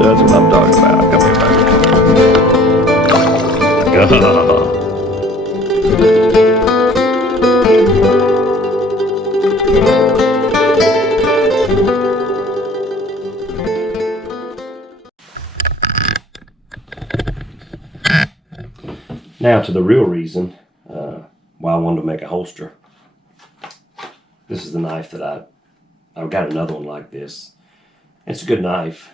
That's what I'm talking about. Come here, Now to the real reason why I wanted to make a holster. This is the knife that I've got another one like this. It's a good knife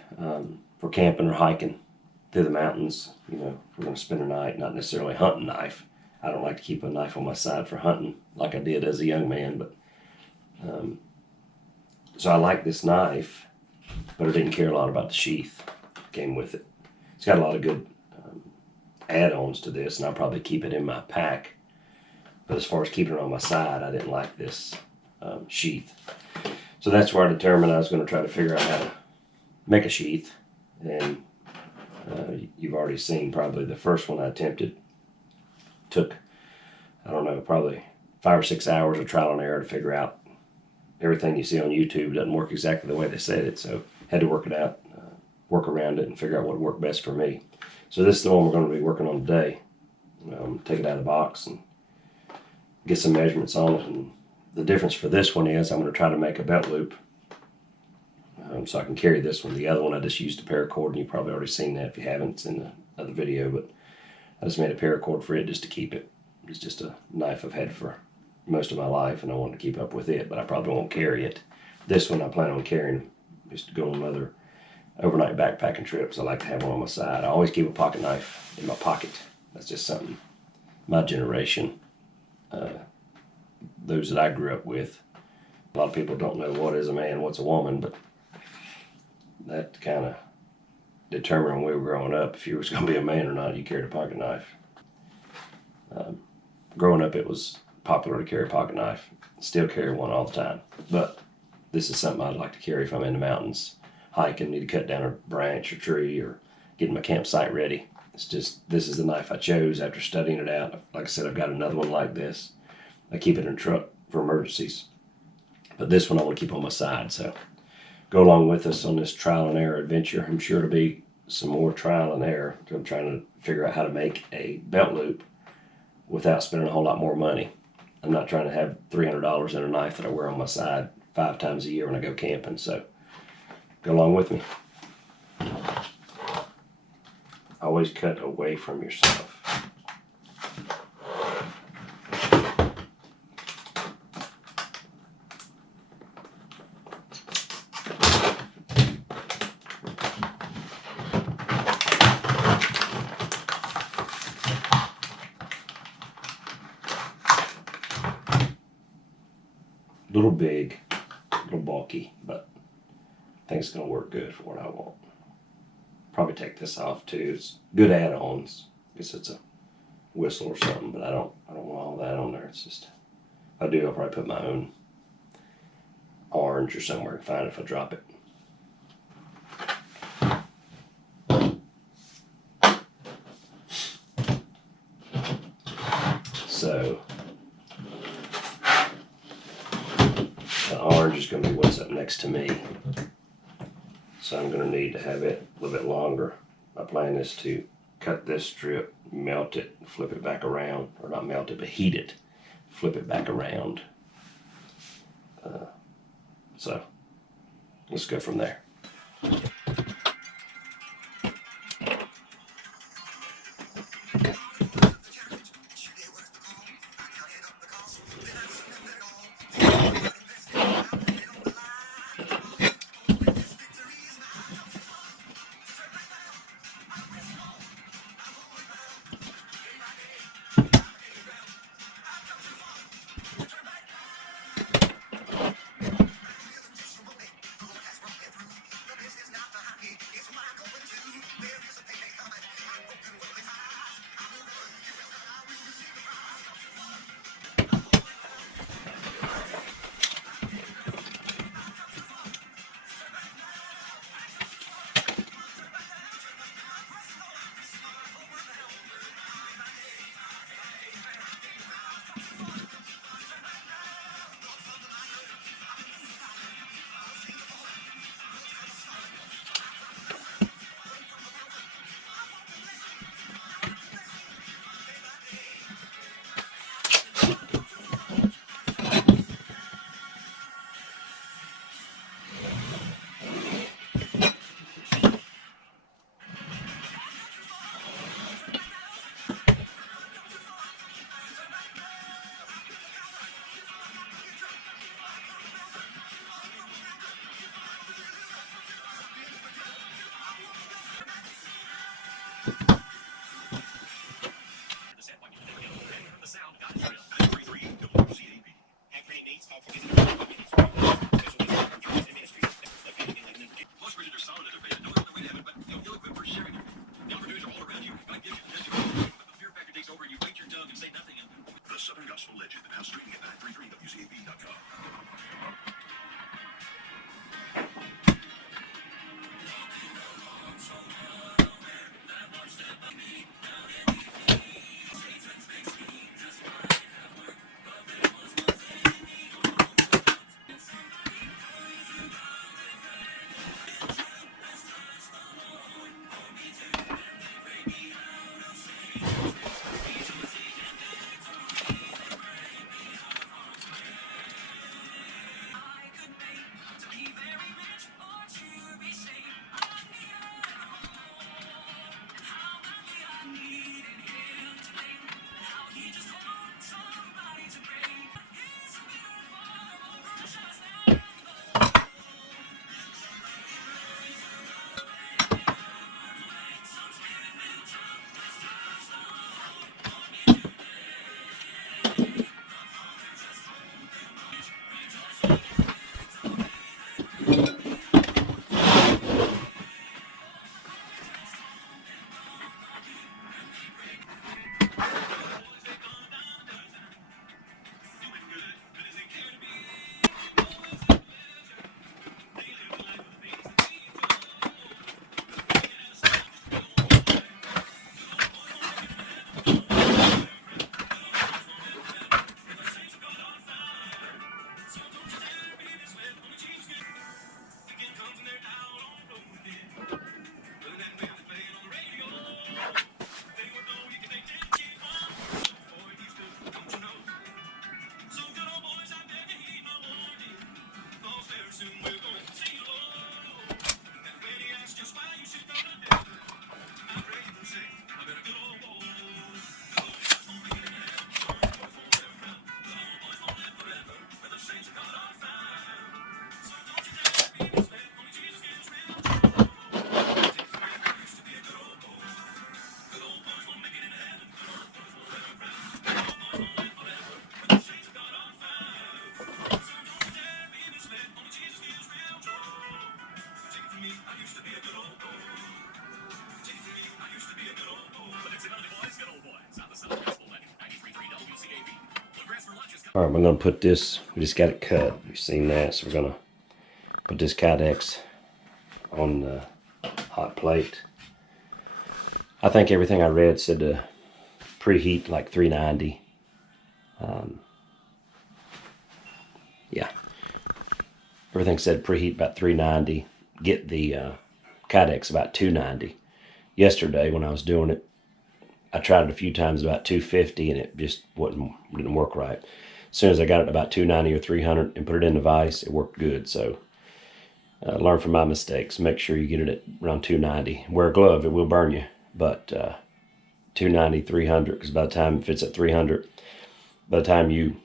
for camping or hiking through the mountains. You know, if we're going to spend a night, not necessarily a hunting knife. I don't like to keep a knife on my side for hunting like I did as a young man, but so I like this knife, but I didn't care a lot about the sheath that came with it. It's got a lot of good add-ons to this, and I'll probably keep it in my pack. But as far as keeping it on my side, I didn't like this sheath. So that's where I determined I was going to try to figure out how to make a sheath. And you've already seen probably the first one I attempted. Took, I don't know, probably 5 or 6 hours of trial and error to figure out. Everything you see on YouTube doesn't work exactly the way they said it, so had to work it out, work around it, and figure out what would work best for me. So this is the one we're going to be working on today. Take it out of the box and get some measurements on it. And the difference for this one is I'm going to try to make a belt loop so I can carry this one. The other one I just used a paracord, and you've probably already seen that if you haven't. It's in the other video, but I just made a paracord for it just to keep it. It's just a knife I've had for most of my life, and I wanted to keep up with it, but I probably won't carry it. This one I plan on carrying just to go on other overnight backpacking trips. I like to have one on my side. I always keep a pocket knife in my pocket. That's just something my generation, those that I grew up with. A lot of people don't know what is a man, what's a woman, but that kind of determined when we were growing up if you was going to be a man or not. You carried a pocket knife. Growing up, it was popular to carry a pocket knife. Still carry one all the time, but this is something I'd like to carry if I'm in the mountains hiking, need to cut down a branch or tree, or getting my campsite ready. It's just, this is the knife I chose after studying it out. Like I said, I've got another one like this. I keep it in a truck for emergencies, but this one I want to keep on my side. So go along with us on this trial and error adventure. I'm sure to be some more trial and error. I'm trying to figure out how to make a belt loop without spending a whole lot more money. I'm not trying to have $300 in a knife that I wear on my side 5 times a year when I go camping. So go along with me. Always cut away from yourself. A little big, a little bulky, but I think it's going to work good for what I want. Probably take this off too. It's good add-ons. I guess it's a whistle or something, but I don't want all that on there. It's just, if I do, I'll probably put my own orange or somewhere and find it if I drop it. So the orange is going to be what's up next to me. So I'm going to need to have it a little bit longer. My plan is to cut this strip, melt it, flip it back around, or not melt it, but heat it, flip it back around, So let's go from there. All right, we're gonna put this, we just got it cut. You've seen that, so we're gonna put this Kydex on the hot plate. I think everything I read said to preheat like 390. Yeah, everything said preheat about 390. Get the Kydex about 290. Yesterday when I was doing it, I tried it a few times about 250 and it just didn't work right. as soon as I got it about 290 or 300 and put it in the vise, it worked good. So learn from my mistakes. Make sure you get it at around 290. Wear a glove, it will burn you, but 290, 300, because by the time if it's at 300, by the time you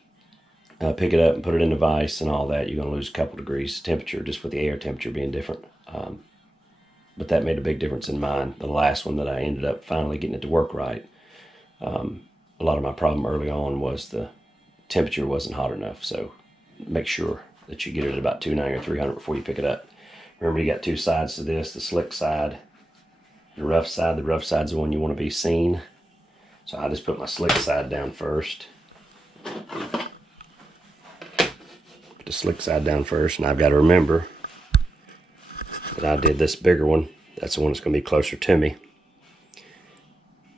pick it up and put it in the vise and all that, you're going to lose a couple degrees temperature just with the air temperature being different. But that made a big difference in mine. The last one that I ended up finally getting it to work right. A lot of my problem early on was the temperature wasn't hot enough. So make sure that you get it at about 290 or 300 before you pick it up. Remember, you got two sides to this, the slick side, the rough side. The rough side's the one you want to be seen. So I just put my slick side down first. Put the slick side down first, and I've got to remember that I did this bigger one. That's the one that's going to be closer to me.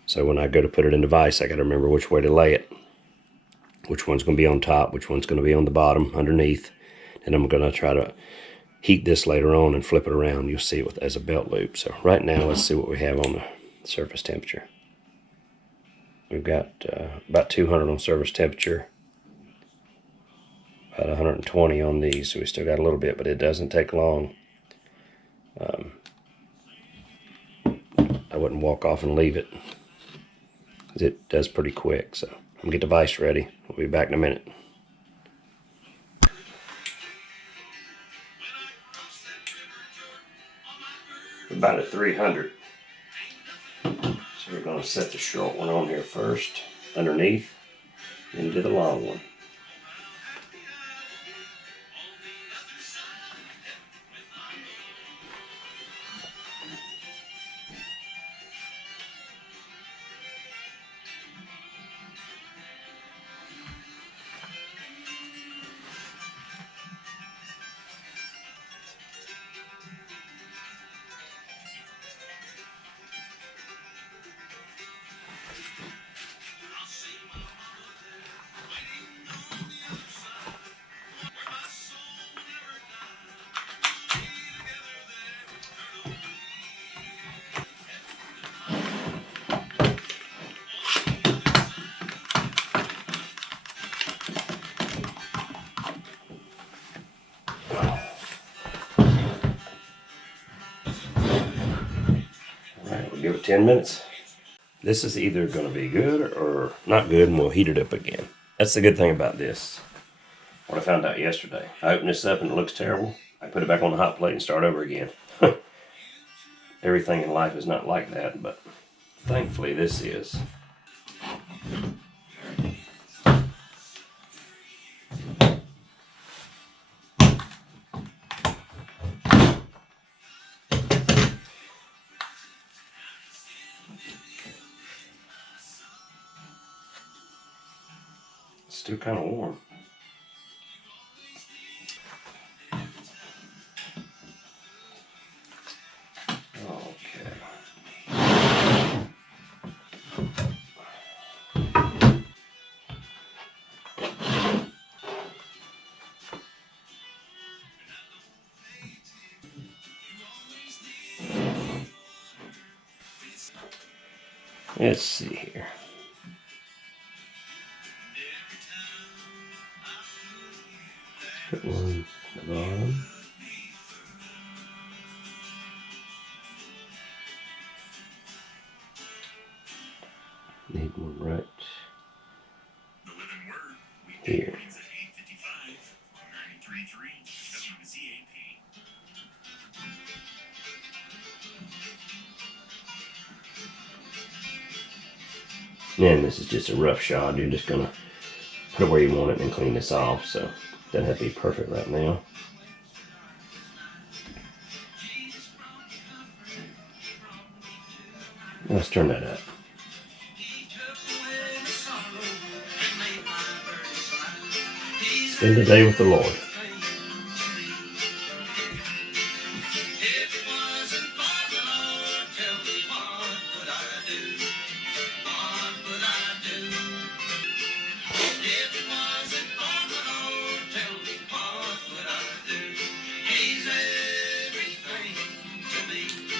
So when I go to put it in the vise, I got to remember which way to lay it. Which one's going to be on top, which one's going to be on the bottom, underneath. And I'm going to try to heat this later on and flip it around. You'll see it as a belt loop. So right now, let's see what we have on the surface temperature. We've got about 200 on surface temperature. About 120 on these, so we still got a little bit, but it doesn't take long. I wouldn't walk off and leave it. It does pretty quick, so I'm gonna get the vise ready. We'll be back in a minute. About at 300. So we're gonna set the short one on here first, underneath, and do the long one. Give it 10 minutes. This is either going to be good or not good, and we'll heat it up again. That's the good thing about this. What I found out yesterday. I open this up and it looks terrible. I put it back on the hot plate and start over again. Everything in life is not like that, but thankfully this is. Still kind of warm. Okay. Let's see here. Put one at the bottom. Need one right here. And this is just a rough shot. You're just gonna put it where you want it and clean this off. So it doesn't have to be perfect right now. Let's turn that up. Spend the day with the Lord.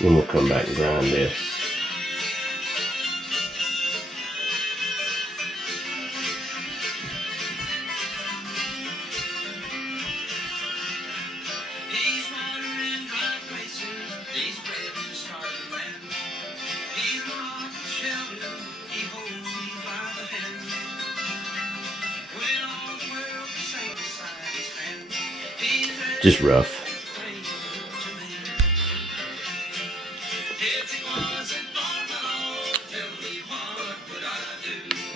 Then we'll come back and grind this. Just rough.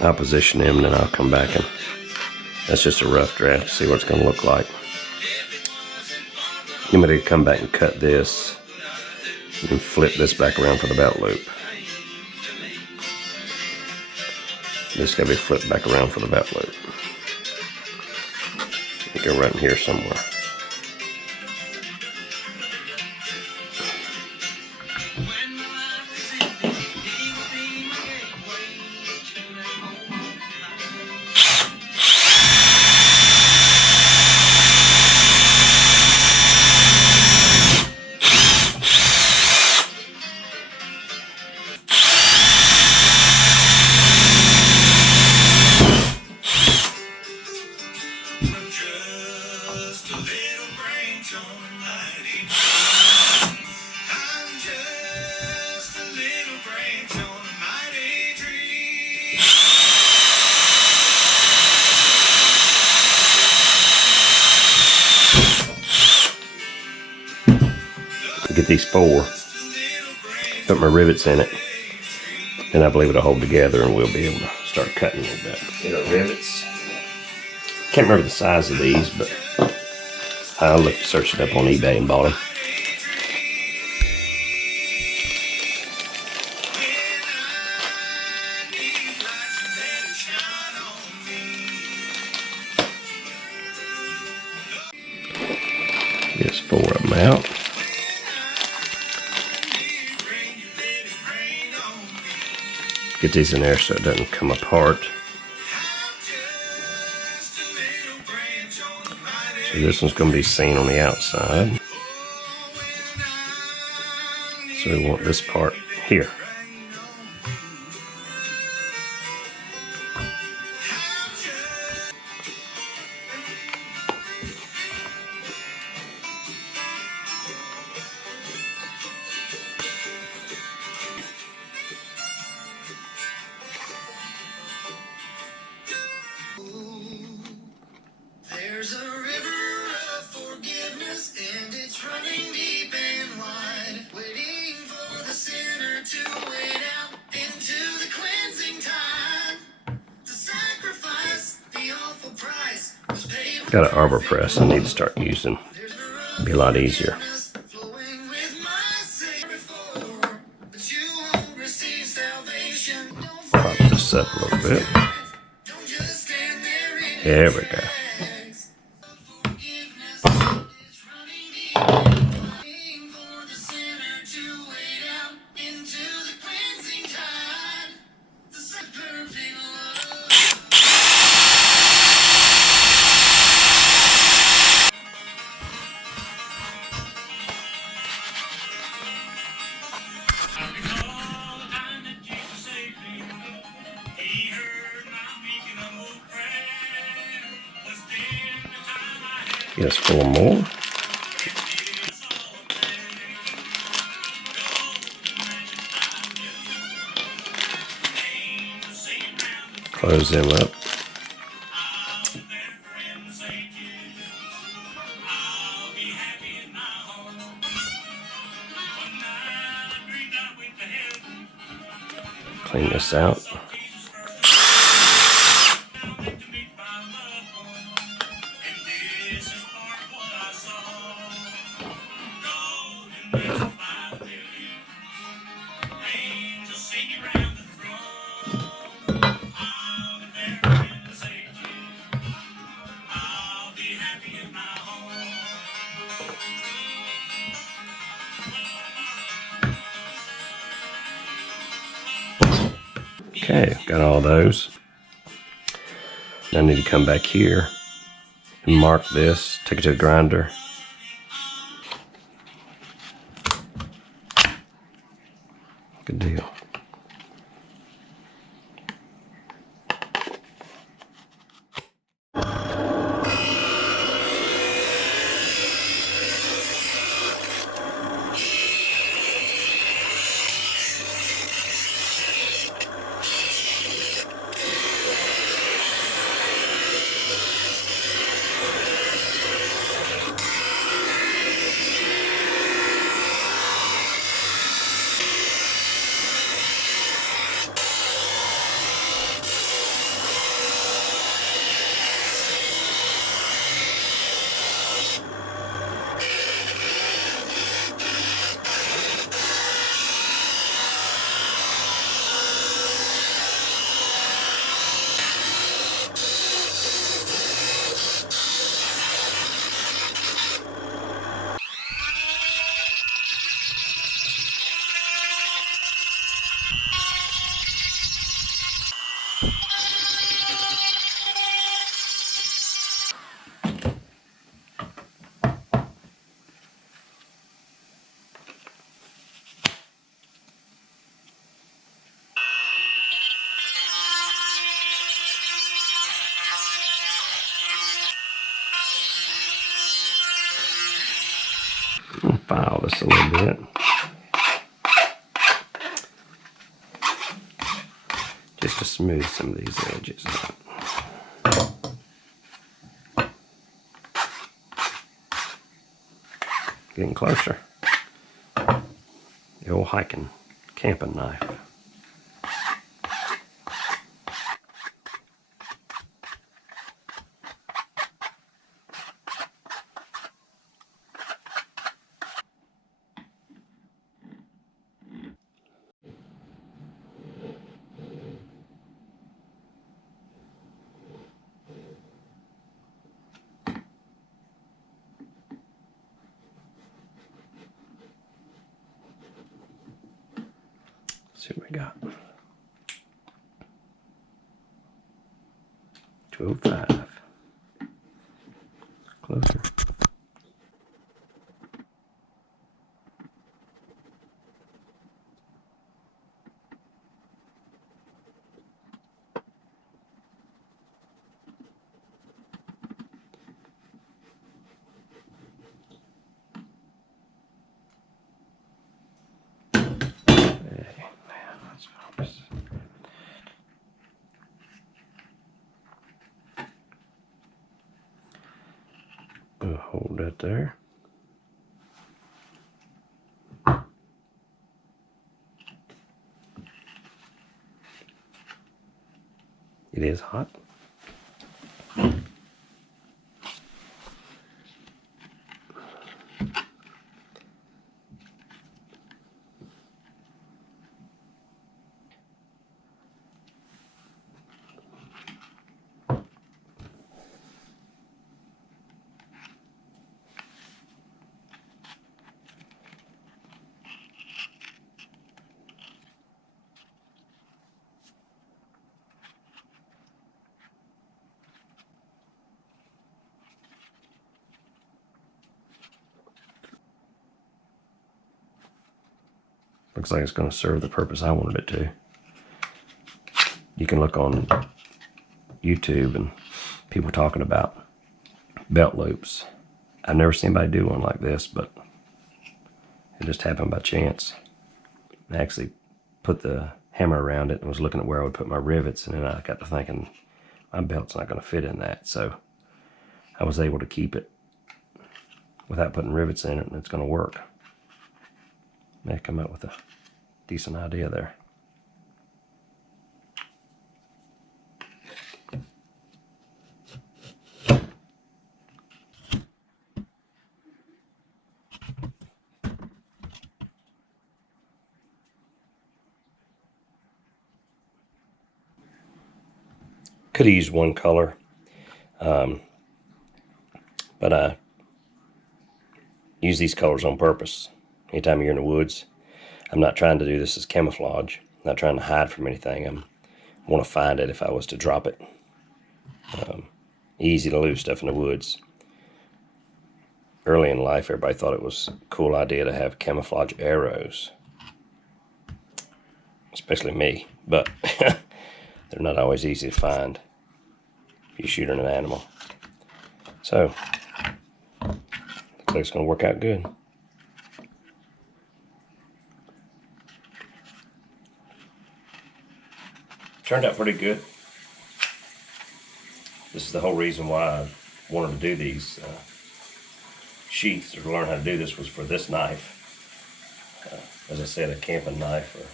I'll position him and then I'll come back and that's just a rough draft. See what it's going to look like. I'm going to come back and cut this and flip this back around for the belt loop. This got to be flipped back around for the belt loop. You go right in here somewhere. Get these 4, put my rivets in it, and I believe it'll hold together and we'll be able to start cutting a little bit. Get our rivets. Can't remember the size of these, but I searched it up on eBay and bought them. Just 4 of them out. Get these in there so it doesn't come apart. So this one's going to be seen on the outside. So we want this part here. There's a river of forgiveness and it's running deep and wide, waiting for the sinner to wade out into the cleansing tide, to sacrifice the awful price was paid. Got an arbor press I need to start using. It'll be a lot easier. Flowing with my Savior before, but you won't receive salvation. Prop this up a little bit. Don't just stand there in There we go. Yes, 4 more. Close them up. Clean this out. Okay, got all those. I need to come back here and mark this, take it to the grinder. Good deal. File this a little bit. Just to smooth some of these edges out. Getting closer. The old hiking, camping knife. See what we got. 205. Closer. We'll hold that there. It is hot. Looks like it's going to serve the purpose I wanted it to. You can look on YouTube and people talking about belt loops. I've never seen anybody do one like this, but it just happened by chance. I actually put the hammer around it and was looking at where I would put my rivets, and then I got to thinking my belt's not going to fit in that, so I was able to keep it without putting rivets in it, and it's going to work. May come up with a decent idea there. Could have used one color, but I use these colors on purpose. Anytime you're in the woods, I'm not trying to do this as camouflage. I'm not trying to hide from anything. I want to find it if I was to drop it. Easy to lose stuff in the woods. Early in life, everybody thought it was a cool idea to have camouflage arrows, especially me, but they're not always easy to find if you shoot at an animal. So, looks like it's going to work out good. Turned out pretty good. This is the whole reason why I wanted to do these sheaths, or to learn how to do this, was for this knife. As I said, a camping knife or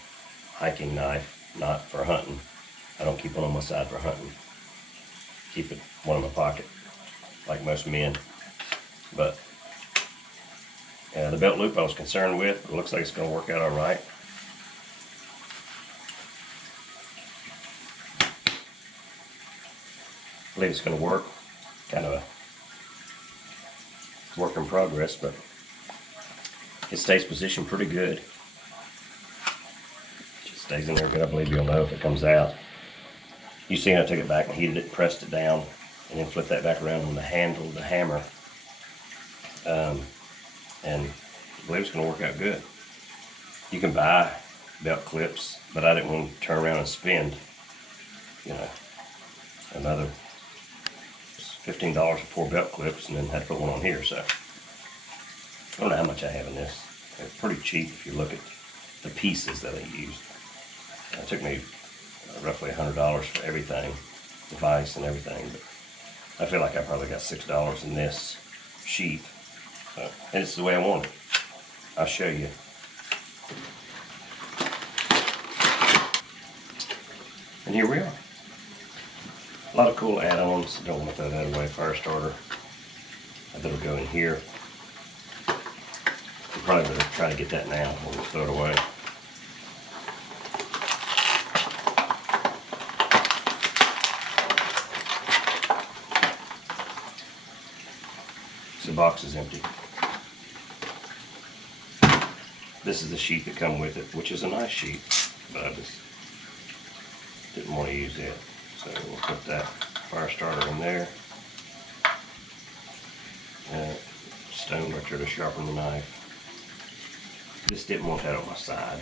hiking knife, not for hunting. I don't keep one on my side for hunting. Keep it one in my pocket, like most men. But the belt loop I was concerned with, it looks like it's going to work out all right. I believe it's going to work. Kind of a work in progress, but it stays positioned pretty good. It just stays in there good. I believe you'll know if it comes out. You see, I took it back and heated it, pressed it down, and then flipped that back around on the handle of the hammer. And I believe it's going to work out good. You can buy belt clips, but I didn't want to turn around and spend, another $15 for 4 belt clips, and then had to put one on here. So I don't know how much I have in this. It's pretty cheap if you look at the pieces that I used. It took me roughly $100 for everything, the vise and everything, but I feel like I probably got $6 in this sheath. And it's the way I want it. I'll show you. And here we are. A lot of cool add-ons. Don't want to throw that away. Fire starter. That'll go in here. We probably better try to get that now before we throw it away. So the box is empty. This is the sheath that come with it, which is a nice sheath, but I just didn't want to use it. So we'll put that fire starter in there. Stone right there to sharpen the knife. Just didn't want that on my side,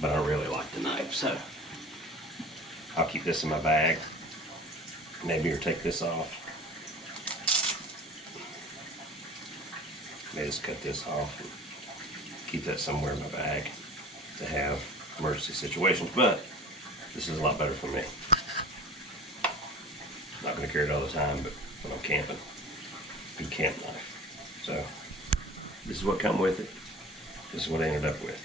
but I really like the knife, so I'll keep this in my bag. Maybe or take this off. Maybe just cut this off and keep that somewhere in my bag to have emergency situations, but this is a lot better for me. Not going to carry it all the time, but when I'm camping, good camp knife. So this is what come with it. This is what I ended up with.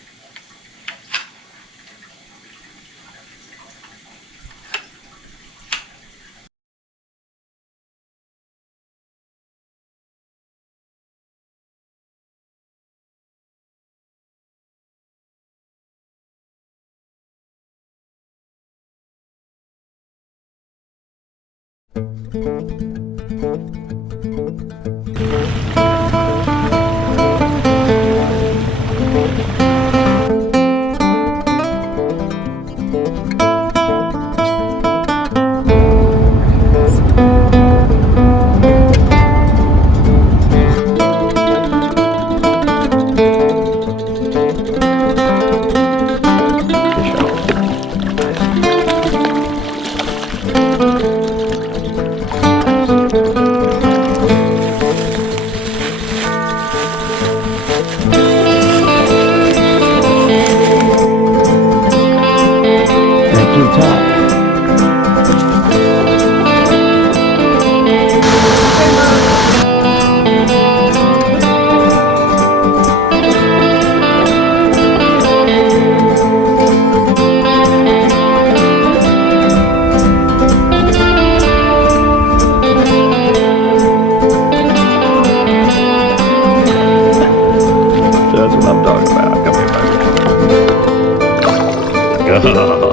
That's what I'm talking about. Come here, baby.